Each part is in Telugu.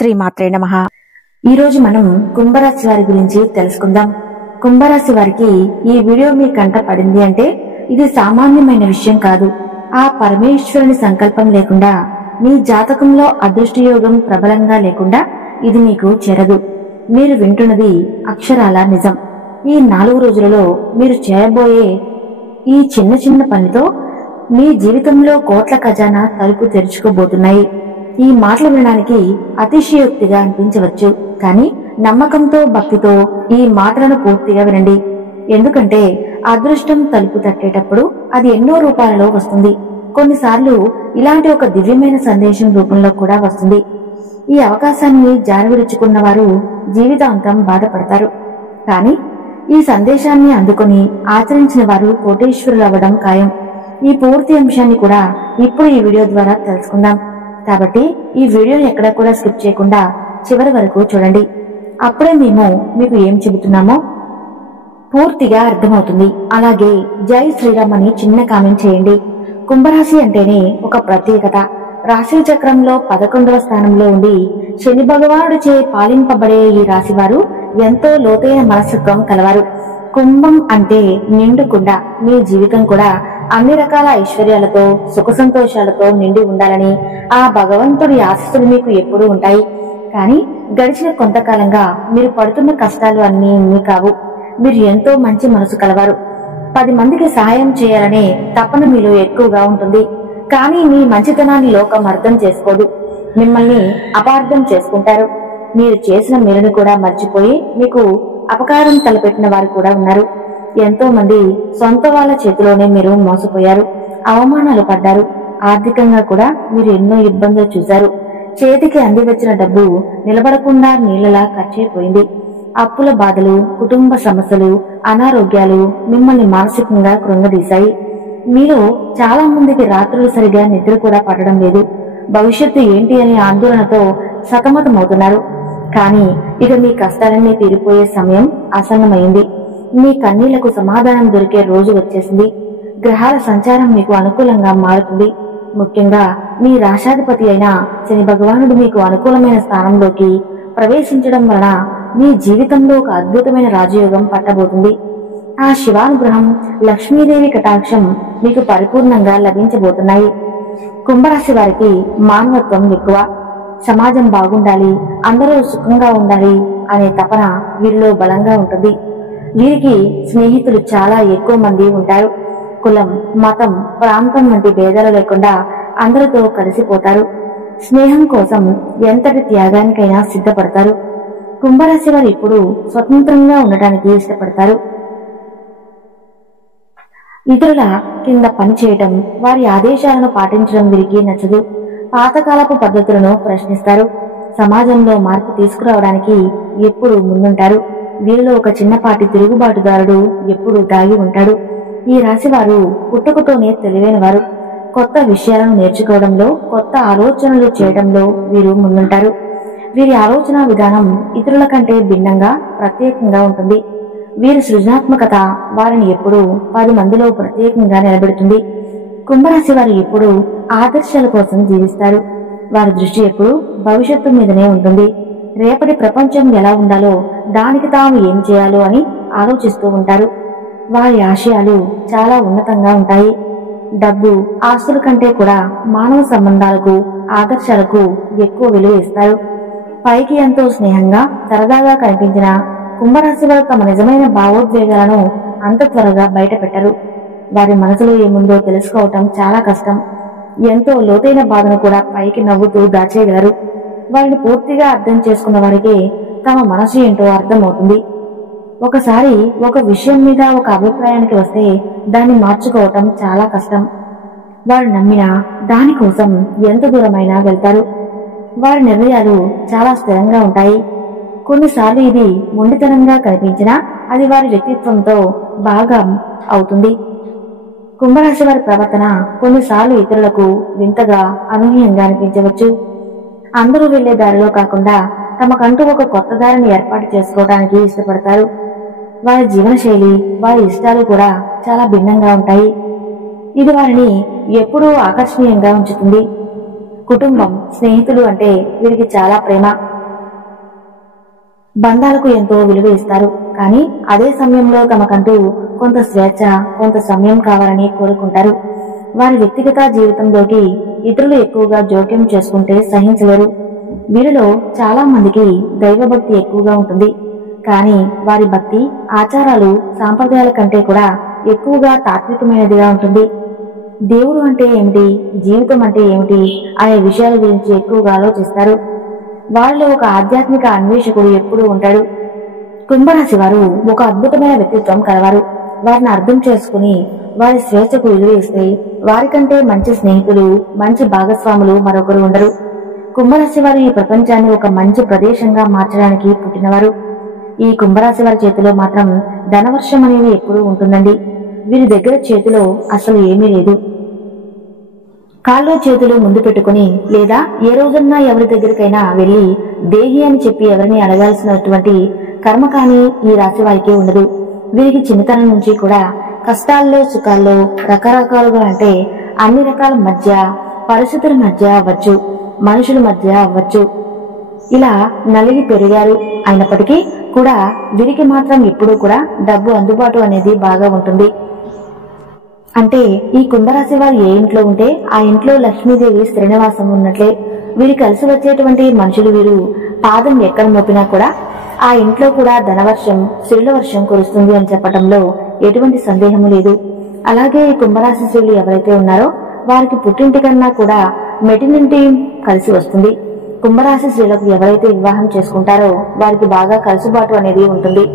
శ్రీమాత్రే నమః. ఈరోజు మనం కుంభరాశి వారి గురించి తెలుసుకుందాం. కుంభరాశి వారికి ఈ వీడియో మీ కంట పడింది అంటే ఇది సామాన్యమైన విషయం కాదు. ఆ పరమేశ్వరుని సంకల్పం లేకుండా, మీ జాతకంలో అదృష్టయోగం ప్రబలంగా లేకుండా ఇది మీకు చేరదు. మీరు వింటున్నది అక్షరాల నిజం. ఈ 4 రోజులలో మీరు చేయబోయే ఈ చిన్న చిన్న పనితో మీ జీవితంలో కోట్ల ఖజానా తలుపు తెరుచుకోబోతున్నాయి. ఈ మాటలు వినడానికి అతిశయోక్తిగా అనిపించవచ్చు, కానీ నమ్మకంతో, భక్తితో ఈ మాటలను పూర్తిగా వినండి. ఎందుకంటే అదృష్టం తలుపు తట్టేటప్పుడు అది ఎన్నో రూపాలలో వస్తుంది. కొన్నిసార్లు ఇలాంటి ఒక దివ్యమైన సందేశం రూపంలో కూడా వస్తుంది. ఈ అవకాశాన్ని జారవిడుచుకున్న వారు జీవితాంతం బాధపడతారు. కానీ ఈ సందేశాన్ని అందుకొని ఆచరించిన వారు కోటీశ్వరులు అవ్వడం ఖాయం. ఈ పూర్తి అంశాన్ని కూడా ఇప్పుడు ఈ వీడియో ద్వారా తెలుసుకుందాం. కాబట్టి ఈ వీడియోని ఎక్కడ కూడా స్కిప్ చేయకుండా చివరి వరకు చూడండి. అప్పుడే మేము మీకు ఏం చెబుతున్నామో పూర్తిగా అర్థమవుతుంది. అలాగే జై శ్రీరామ్ అని చిన్న కామెంట్ చేయండి. కుంభరాశి అంటేనే ఒక ప్రత్యేకత. రాశి చక్రంలో 11వ స్థానంలో ఉండి శని భగవానుడిచే పాలింపబడే ఈ రాశి వారు ఎంతో లోతైన మనస్తత్వం కలవారు. కుంభం అంటే నిండు కుండ. మీ జీవితం కూడా అన్ని రకాల ఐశ్వర్యాలతో, సుఖ సంతోషాలతో నిండి ఉండాలని ఆ భగవంతుడి ఆశీస్సులు మీకు ఎప్పుడూ ఉంటాయి. కానీ గడిచిన కొంతకాలంగా మీరు పడుతున్న కష్టాలు అన్నీ కావు. మీరు ఎంతో మంచి మనసు కలవారు. 10 మందికి సహాయం చేయాలనే తపన మీలో ఎక్కువగా ఉంటుంది. కానీ మీ మంచితనాన్ని లోకం అర్థం చేసుకోదు. మిమ్మల్ని అపార్థం చేసుకుంటారు. మీరు చేసిన మేలును కూడా మర్చిపోయి మీకు అపకారం తలపెట్టిన వారు కూడా ఉన్నారు. ఎంతో మంది సొంత వాళ్ళ చేతిలోనే మీరు మోసపోయారు, అవమానాలు పడ్డారు. ఆర్థికంగా కూడా మీరు ఎన్నో ఇబ్బందులు చూశారు. చేతికి అంది వచ్చిన డబ్బు నిలబడకుండా నీళ్లలా ఖర్చయిపోయింది. అప్పుల బాధలు, కుటుంబ సమస్యలు, అనారోగ్యాలు మిమ్మల్ని మానసికంగా కృంగదీశాయి. మీలో చాలా మందికి రాత్రులు సరిగా నిద్ర కూడా పడడం లేదు. భవిష్యత్తు ఏంటి అనే ఆందోళనతో సతమతమవుతున్నారు. కానీ ఇక మీ కష్టాలన్నీ తీరిపోయే సమయం ఆసన్నమైంది. మీ కన్నీళ్లకు సమాధానం దొరికే రోజు వచ్చేసింది. గ్రహాల సంచారం మీకు అనుకూలంగా మారుతుంది. ముఖ్యంగా మీ రాశాధిపతి అయిన శని భగవానుడు మీకు అనుకూలమైన స్థానంలోకి ప్రవేశించడం వలన మీ జీవితంలో ఒక అద్భుతమైన రాజయోగం పట్టబోతుంది. ఆ శివానుగ్రహం, లక్ష్మీదేవి కటాక్షం మీకు పరిపూర్ణంగా లభించబోతున్నాయి. కుంభరాశి వారికి మానవత్వం ఎక్కువ. సమాజం బాగుండాలి, అందరూ సుఖంగా ఉండాలి అనే తపన వీరిలో బలంగా ఉంటుంది. వీరికి స్నేహితులు చాలా ఎక్కువ మంది ఉంటారు. కులం, మతం, ప్రాంతం వంటి భేదాలు లేకుండా అందరితో కలిసిపోతారు. స్నేహం కోసం ఎంతటి త్యాగానికైనా సిద్ధపడతారు. కుంభరాశి వారు ఇప్పుడు స్వతంత్రంగా ఉండటానికి ఇష్టపడతారు. ఇతరుల కింద పనిచేయటం, వారి ఆదేశాలను పాటించడం వీరికి నచ్చదు. పాతకాలపు పద్ధతులను ప్రశ్నిస్తారు. సమాజంలో మార్పు తీసుకురావడానికి ఎప్పుడు ముందుంటారు. వీరిలో ఒక చిన్నపాటి తిరుగుబాటుదారుడు ఎప్పుడు దాగి ఉంటాడు. ఈ రాశివారు పుట్టుకతోనే తెలివైన వారు. కొత్త విషయాలను నేర్చుకోవడంలో, కొత్త ఆలోచనలు చేయడంలో వీరు ముందుంటారు. వీరి ఆలోచన విధానం ఇతరుల కంటే భిన్నంగా, ప్రత్యేకంగా ఉంటుంది. వీరి సృజనాత్మకత వారిని ఎప్పుడూ 10 మందిలో ప్రత్యేకంగా నిలబెడుతుంది. కుంభరాశి వారు ఎప్పుడు ఆదర్శాల కోసం జీవిస్తారు. వారి దృష్టి ఎప్పుడు భవిష్యత్తు మీదనే ఉంటుంది. రేపటి ప్రపంచం ఎలా ఉండాలో, దానికి తాము ఏం చేయాలో అని ఆలోచిస్తూ ఉంటారు. వారి ఆశయాలు చాలా ఉన్నతంగా ఉంటాయి. డబ్బు, ఆస్తుల కంటే కూడా మానవ సంబంధాలకు, ఆదర్శాలకు ఎక్కువ విలువ ఇస్తారు. పైకి ఎంతో స్నేహంగా, సరదాగా కనిపించిన కుంభరాశి వారు తమ నిజమైన భావోద్వేగాలను అంత త్వరగా బయట పెట్టరు. వారి మనసులో ఏముందో తెలుసుకోవటం చాలా కష్టం. ఎంతో లోతైన బాధను కూడా పైకి నవ్వుతూ దాచేయగలరు. వారిని పూర్తిగా అర్థం చేసుకున్న వారికి తమ మనసు ఏంటో అర్థమవుతుంది. ఒకసారి ఒక విషయం మీద ఒక అభిప్రాయానికి వస్తే దాన్ని మార్చుకోవటం చాలా కష్టం. వారు నమ్మిన దానికోసం ఎంత దూరమైనా వెళ్తారు. వారి నిర్ణయాలు చాలా స్థిరంగా ఉంటాయి. కొన్నిసార్లు ఇది మొండితనంగా కనిపించినా అది వారి వ్యక్తిత్వంతో భాగం అవుతుంది. కుంభరాశి వారి ప్రవర్తన కొన్నిసార్లు ఇతరులకు వింతగా, అనూహ్యంగా అనిపించవచ్చు. అందరూ వెళ్లే దారిలో కాకుండా తమకంటూ ఒక కొత్త దారిని ఏర్పాటు చేసుకోవడానికి ఇష్టపడతారు. వారి జీవనశైలి, వారి ఇష్టాలు కూడా చాలా భిన్నంగా ఉంటాయి. ఇది వారిని ఎప్పుడూ ఆకర్షణీయంగా ఉంచుతుంది. కుటుంబం, స్నేహితులు అంటే వీరికి చాలా ప్రేమ. బంధాలకు ఎంతో విలువ ఇస్తారు. కానీ అదే సమయంలో తమకంటూ కొంత స్వేచ్ఛ, కొంత సమయం కావాలని కోరుకుంటారు. వారి వ్యక్తిగత జీవితంలోకి ఇతరులు ఎక్కువగా జోక్యం చేసుకుంటే సహించలేరు. వీరిలో చాలా మందికి దైవభక్తి ఎక్కువగా ఉంటుంది. కానీ వారి భక్తి ఆచారాలు సాంప్రదాయాల కంటే కూడా ఎక్కువగా తాత్వికమైనదిగా ఉంటుంది. దేవుడు అంటే ఏమిటి, జీవితం అంటే ఏమిటి అనే విషయాల గురించి ఎక్కువగా ఆలోచిస్తారు. వారిలో ఒక ఆధ్యాత్మిక అన్వేషకుడు ఎప్పుడూ ఉంటాడు. కుంభరాశి వారు ఒక అద్భుతమైన వ్యక్తిత్వం కలవారు. వారిని అర్థం చేసుకుని వారి స్వేచ్ఛకు విలువ ఇస్తే వారికంటే మంచి స్నేహితులు, మంచి భాగస్వాములు మరొకరు ఉండరు. కుంభరాశి వారు ఈ ప్రపంచాన్ని ఒక మంచి ప్రదేశంగా మార్చడానికి పుట్టినవారు. ఈ కుంభరాశి వారి చేతిలో మాత్రం ధనవర్షం అనేది ఎప్పుడూ ఉంటుందండి. వీరి దగ్గర చేతిలో అసలు ఏమీ లేదు. కాళ్ళు చేతులు ముందు పెట్టుకుని లేదా ఏ రోజన్నా ఎవరి దగ్గరికైనా వెళ్లి దేహి అని చెప్పి ఎవరిని అడగాల్సినటువంటి కర్మ కానీ ఈ రాశి వారికి ఉండదు. వీరికి చిన్నతనం నుంచి కూడా కష్టాల్లో సుఖాల్లో రకరకాలుగా అంటే అన్ని రకాల మధ్య, పరిస్థితుల మధ్య అవ్వచ్చు, మనుషుల మధ్య అవ్వచ్చు, ఇలా నలిగి పెరిగారు. అయినప్పటికీ కూడా వీరికి మాత్రం ఎప్పుడూ కూడా డబ్బు అందుబాటు అనేది బాగా ఉంటుంది. అంటే ఈ కుంభరాశి వారు ఏ ఇంట్లో ఉంటే ఆ ఇంట్లో లక్ష్మీదేవి శ్రీనివాసం ఉన్నట్లే. వీరు కలిసి వచ్చేటువంటి మనుషులు వీరు పాదం ఎక్కడ మోపినా కూడా ఆ ఇంట్లో కూడా ధనవర్షం, స్త్రీల వర్షం కురుస్తుంది అని చెప్పడంలో ఎటువంటి సందేహము లేదు. అలాగే ఈ కుంభరాశి స్త్రీలు ఎవరైతే ఉన్నారో వారికి పుట్టింటి కన్నా కూడా మెటినింటి కలిసి వస్తుంది. కుంభరాశి స్త్రీలకు ఎవరైతే వివాహం చేసుకుంటారో వారికి బాగా కలుసుబాటు అనేది ఉంటుంది.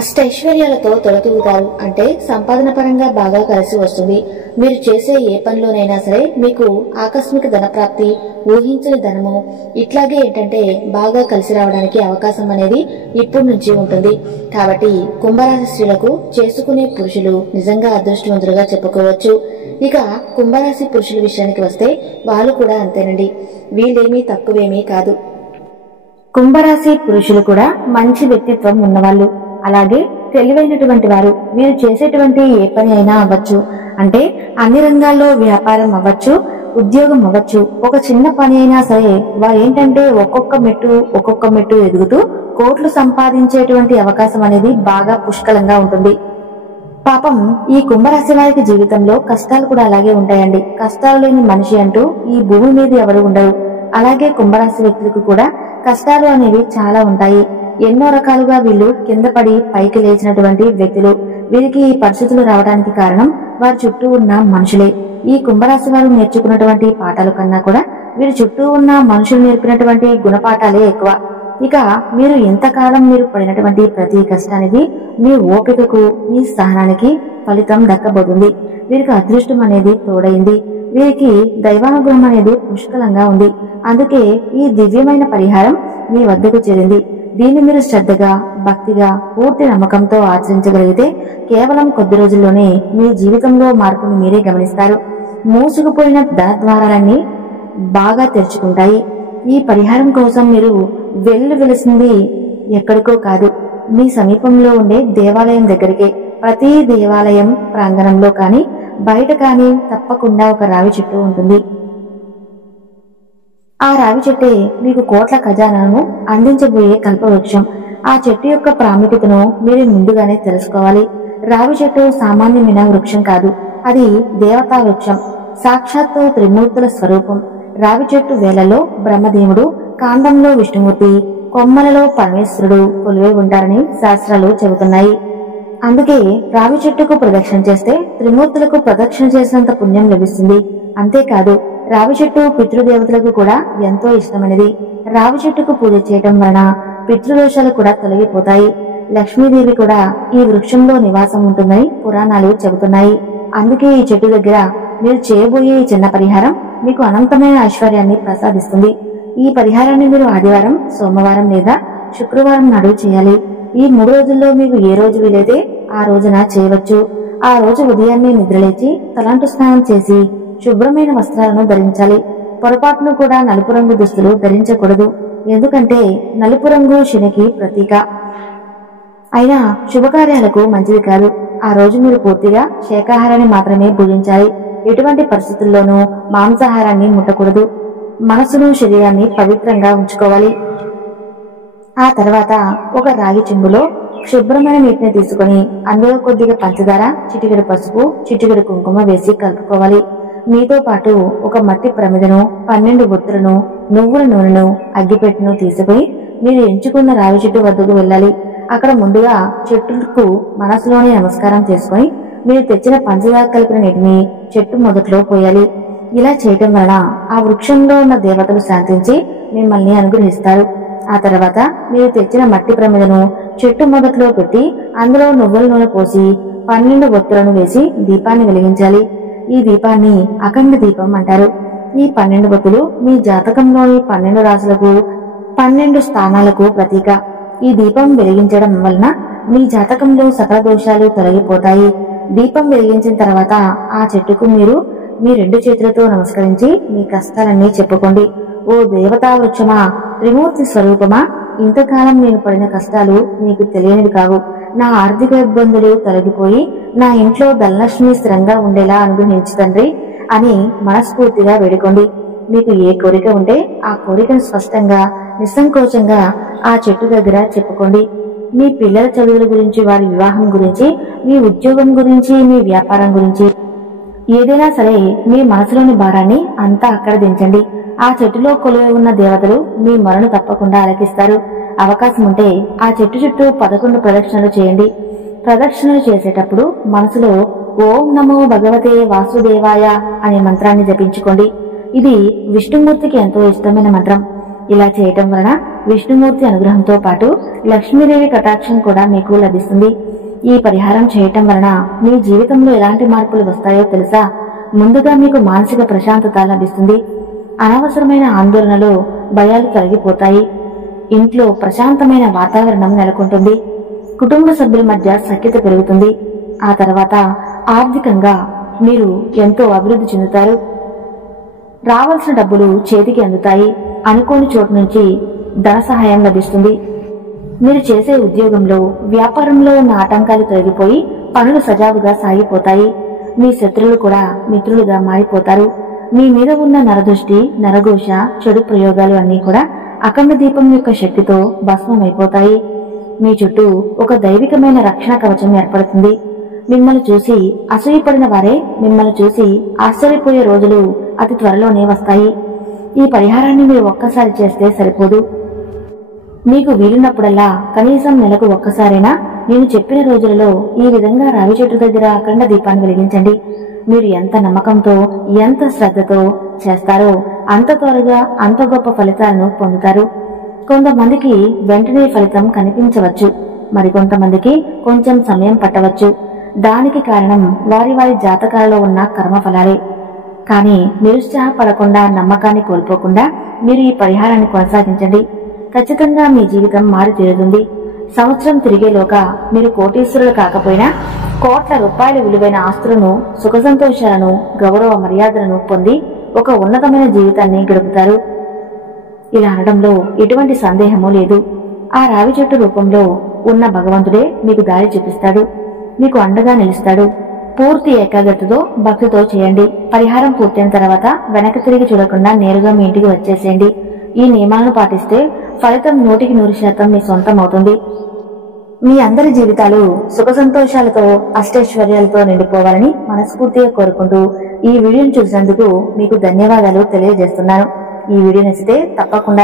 అష్టైశ్వర్యాలతో తొలతూగుతారు. అంటే సంపాదన పరంగా బాగా కలిసి వస్తుంది. మీరు చేసే ఏ పనిలోనైనా సరే మీకు ఆకస్మిక ధనప్రాప్తి, ఊహించని ధనము ఇట్లాగే ఏంటంటే బాగా కలిసి రావడానికి అవకాశం అనేది ఇప్పటి నుంచి ఉంటుంది. కాబట్టి కుంభరాశి స్త్రీలకు చేసుకునే పురుషులు నిజంగా అదృష్టవంతులుగా చెప్పుకోవచ్చు. ఇక కుంభరాశి పురుషుల విషయానికి వస్తే వాళ్ళు కూడా అంతేనండి. వీళ్ళేమీ తక్కువేమీ కాదు. కుంభరాశి పురుషులు కూడా మంచి వ్యక్తిత్వం ఉన్నవాళ్ళు, అలాగే తెలివైనటువంటి వారు. వీరు చేసేటువంటి ఏ పని అయినా అవ్వచ్చు. అంటే అన్ని రంగాల్లో వ్యాపారం అవ్వచ్చు, ఉద్యోగం అవ్వచ్చు. ఒక చిన్న పని అయినా సరే వారు ఏంటంటే ఒక్కొక్క మెట్టు ఎదుగుతూ కోట్లు సంపాదించేటువంటి అవకాశం అనేది బాగా పుష్కలంగా ఉంటుంది. పాపం ఈ కుంభరాశి వారికి జీవితంలో కష్టాలు కూడా అలాగే ఉంటాయండి. కష్టాలు లేని మనిషి అంటూ ఈ భూమి మీద ఎవరు ఉండరు. అలాగే కుంభరాశి వ్యక్తులకు కూడా కష్టాలు అనేవి చాలా ఉంటాయి. ఎన్నో రకాలుగా వీళ్ళు కింద పడి పైకి లేచినటువంటి వ్యక్తులు. వీరికి ఈ పరిస్థితులు రావడానికి కారణం వారి చుట్టూ ఉన్న మనుషులే. ఈ కుంభరాశి వారు నేర్చుకున్నటువంటి పాఠాల కన్నా కూడా వీరి చుట్టూ ఉన్న మనుషులు నేర్పినటువంటి గుణపాఠాలే ఎక్కువ. ఇక మీరు ఎంతకాలం మీరు పడినటువంటి ప్రతి కష్టానికి మీ ఓపికకు, మీ సహనానికి ఫలితం దక్కబోతుంది. వీరికి అదృష్టం అనేది తోడైంది. వీరికి దైవానుగ్రహం అనేది పుష్కలంగా ఉంది. అందుకే ఈ దివ్యమైన పరిహారం మీ వద్దకు చేరింది. దీన్ని మీరు శ్రద్ధగా, భక్తిగా, పూర్తి నమ్మకంతో ఆచరించగలిగితే కేవలం కొద్ది రోజుల్లోనే మీ జీవితంలో మార్పును మీరే గమనిస్తారు. మూసుకుపోయిన ధన ద్వారాలన్నీ బాగా తెరుచుకుంటాయి. ఈ పరిహారం కోసం మీరు వెళ్లవలసింది ఎక్కడికో కాదు, మీ సమీపంలో ఉండే దేవాలయం దగ్గరికే. ప్రతి దేవాలయం ప్రాంగణంలో కానీ బయట కానీ తప్పకుండా ఒక రావి చెట్టు ఉంటుంది. ఆ రావి చెట్టే మీకు కోట్ల ఖజానాను అందించబోయే కల్పవృక్షం. ఆ చెట్టు యొక్క ప్రాముఖ్యతను మీరు ముందుగానే తెలుసుకోవాలి. రావి చెట్టు సామాన్యమైన వృక్షం కాదు, అది దేవతా వృక్షం, సాక్షాత్తు త్రిమూర్తుల స్వరూపం. రావి చెట్టు వేలలో బ్రహ్మదేవుడు, కాండంలో విష్ణుమూర్తి, కొమ్మలలో పరమేశ్వరుడు కొలువై ఉంటారని శాస్త్రాలు చెబుతున్నాయి. అందుకే రావి చెట్టుకు ప్రదక్షిణ చేస్తే త్రిమూర్తులకు ప్రదక్షిణ చేసినంత పుణ్యం లభిస్తుంది. అంతేకాదు రావి చెట్టు పితృదేవతలకు కూడా ఎంతో ఇష్టమైనది. రావి చెట్టుకు పూజ చేయటం వలన పితృదోషాలు కూడా తొలగిపోతాయి. లక్ష్మీదేవి కూడా ఈ వృక్షంలో నివాసం ఉంటుందని పురాణాలు చెబుతున్నాయి. అందుకే ఈ చెట్టు దగ్గర మీరు చేయబోయే ఈ చిన్న పరిహారం మీకు అనంతమైన ఐశ్వర్యాన్ని ప్రసాదిస్తుంది. ఈ పరిహారాన్ని మీరు ఆదివారం, సోమవారం లేదా శుక్రవారం నాడు చేయాలి. ఈ 3 రోజుల్లో మీకు ఏ రోజు వీలైతే ఆ రోజున చేయవచ్చు. ఆ రోజు ఉదయాన్నే నిద్రలేచి తలంటు స్నానం చేసి శుభ్రమైన వస్త్రాలను ధరించాలి. పొరపాటును కూడా నలుపు రంగు దుస్తులు ధరించకూడదు. ఎందుకంటే నలుపు రంగు శనికి ప్రతీక. అయినా శుభకార్యాలకు మంచిది కాదు. ఆ రోజు మీరు పూర్తిగా శాకాహారాన్ని మాత్రమే భుజించాలి. ఎటువంటి పరిస్థితుల్లోనూ మాంసాహారాన్ని ముట్టకూడదు. మనసును, శరీరాన్ని పవిత్రంగా ఉంచుకోవాలి. ఆ తర్వాత ఒక రాగి చెంబులో శుభ్రమైన నీటిని తీసుకొని అందులో కొద్దిగా పంచదార, చిటికెడు పసుపు, చిటికెడు కుంకుమ వేసి కలుపుకోవాలి. మీతో పాటు ఒక మట్టి ప్రమిదను, 12 ఒత్తులను, నువ్వుల నూనెను, అగ్గిపెట్టెను తీసుకుని మీరు ఎంచుకున్న రావి చెట్టు వద్దకు వెళ్ళాలి. అక్కడ ముందుగా చెట్టుకు మనసులోనే నమస్కారం చేసుకుని మీరు తెచ్చిన పంచదార కలిపిన నీటిని చెట్టు మొదట్లో పోయాలి. ఇలా చేయటం వలన ఆ వృక్షంలో ఉన్న దేవతలు శాంతించి మిమ్మల్ని అనుగ్రహిస్తారు. ఆ తర్వాత మీరు తెచ్చిన మట్టి ప్రమిదను చెట్టు మొదట్లో పెట్టి అందులో నువ్వుల నూనె పోసి 12 ఒత్తులను వేసి దీపాన్ని వెలిగించాలి. ఈ దీపాన్ని అఖండ దీపం అంటారు. ఈ 12 ఒత్తులు మీ జాతకంలోని 12 రాశులకు, 12 స్థానాలకు ప్రతీక. ఈ దీపం వెలిగించడం వలన మీ జాతకంలో సకల దోషాలు తొలగిపోతాయి. దీపం వెలిగించిన తర్వాత ఆ చెట్టుకు మీరు మీ 2 చేతులతో నమస్కరించి మీ కష్టాలన్నీ చెప్పుకోండి. ఓ దేవతా వృక్షమా, త్రిమూర్తి స్వరూపమా, ఇంతకాలం నేను పడిన కష్టాలు నీకు తెలియనివి కావు. నా ఆర్థిక ఇబ్బందులు తొలగిపోయి నా ఇంట్లో ధనలక్ష్మి స్థిరంగా ఉండేలా అనుగ్రహించు తండ్రి అని మనస్ఫూర్తిగా వేడుకోండి. మీకు ఏ కోరిక ఉంటే ఆ కోరికను స్పష్టంగా, నిస్సంకోచంగా ఆ చెట్టు దగ్గర చెప్పుకోండి. మీ పిల్లల చదువుల గురించి, వారి వివాహం గురించి, మీ ఉద్యోగం గురించి, మీ వ్యాపారం గురించి ఏదైనా సరే మీ మనసులోని భారాన్ని అంతా అక్కడ దించండి. ఆ చెట్టులో కొలువై ఉన్న దేవతలు మీ మొరను తప్పకుండా ఆలకిస్తారు. అవకాశం ఉంటే ఆ చెట్టు చుట్టూ 11 ప్రదక్షిణలు చేయండి. ప్రదక్షిణలు చేసేటప్పుడు మనసులో ఓం నమో భగవతే వాసుదేవాయ అనే మంత్రాన్ని జపించుకోండి. ఇది విష్ణుమూర్తికి ఎంతో ఇష్టమైన మంత్రం. ఇలా చేయటం వలన విష్ణుమూర్తి అనుగ్రహంతో పాటు లక్ష్మీదేవి కటాక్షం కూడా మీకు లభిస్తుంది. ఈ పరిహారం చేయటం వలన మీ జీవితంలో ఎలాంటి మార్పులు వస్తాయో తెలుసా? ముందుగా మీకు మానసిక ప్రశాంతత లభిస్తుంది. అనవసరమైన ఆందోళనలు, భయాలు తొలగిపోతాయి. ఇంట్లో ప్రశాంతమైన వాతావరణం నెలకొంటుంది. కుటుంబ సభ్యుల మధ్య సఖ్యత పెరుగుతుంది. ఆ తర్వాత ఆర్థికంగా మీరు ఎంతో అభివృద్ధి చెందుతారు. రావాల్సిన డబ్బులు చేతికి అందుతాయి. అనుకోని చోటు నుంచి ధన సహాయం లభిస్తుంది. మీరు చేసే ఉద్యోగంలో, వ్యాపారంలో ఉన్న ఆటంకాలు తొలగిపోయి పనులు సజావుగా సాగిపోతాయి. మీ శత్రువులు కూడా మిత్రులుగా మారిపోతారు. మీ మీద ఉన్న నరదృష్టి, నరఘోష, చెడు ప్రయోగాలు అన్నీ కూడా అఖండ దీపం యొక్క శక్తితో భస్మమైపోతాయి. మీ చుట్టూ ఒక దైవికమైన రక్షణ కవచం ఏర్పడుతుంది. మిమ్మల్ని చూసి అసూయపడిన వారే మిమ్మల్ని చూసి ఆశ్చర్యపోయే రోజులు అతి త్వరలోనే వస్తాయి. ఈ పరిహారాన్ని మీరు ఒక్కసారి చేస్తే సరిపోదు. మీకు వీలున్నప్పుడల్లా కనీసం నెలకు ఒక్కసారైనా నేను చెప్పిన రోజులలో ఈ విధంగా రావి చెట్టు దగ్గర అఖండ దీపాన్ని వెలిగించండి. మీరు ఎంత నమ్మకంతో, ఎంత శ్రద్ధతో చేస్తారో అంత త్వరగా అంత గొప్ప ఫలితాలను పొందుతారు. కొంతమందికి వెంటనే ఫలితం కనిపించవచ్చు, మరికొంతమందికి కొంచెం సమయం పట్టవచ్చు. దానికి కారణం వారి వారి జాతకాలలో ఉన్న కర్మఫలాలే. కానీ నిరుత్సాహపడకుండా, నమ్మకాన్ని కోల్పోకుండా మీరు ఈ పరిహారాన్ని కొనసాగించండి. ఖచ్చితంగా మీ జీవితం మారి తీరుతుంది. సంవత్సరం తిరిగేలోగా మీరు కోటీశ్వరులు కాకపోయినా కోట్ల రూపాయల విలువైన ఆస్తులను, సుఖ సంతోషాలను, గౌరవ మర్యాదలను పొంది ఒక ఉన్నతమైన జీవితాన్ని గడుపుతారు. ఇలా అనడంలో ఎటువంటి సందేహమూ లేదు. ఆ రావి చెట్టు రూపంలో ఉన్న భగవంతుడే మీకు దారి చూపిస్తాడు, మీకు అండగా నిలుస్తాడు. పూర్తి ఏకాగ్రతతో, భక్తితో చేయండి. పరిహారం పూర్తయిన తర్వాత వెనక్కి తిరిగి చూడకుండా నేరుగా మీ ఇంటికి వచ్చేసేయండి. ఈ నియమాలను పాటిస్తే ఫలితం 100% మీ సొంతం అవుతుంది. మీ అందరి జీవితాలు సుఖ సంతోషాలతో, అష్టైశ్వర్యాలతో నిండిపోవాలని మనస్ఫూర్తిగా కోరుకుంటూ ఈ వీడియోను చూసినందుకు మీకు ధన్యవాదాలు తెలియజేస్తున్నాను. ఈ వీడియో నచ్చితే తప్పకుండా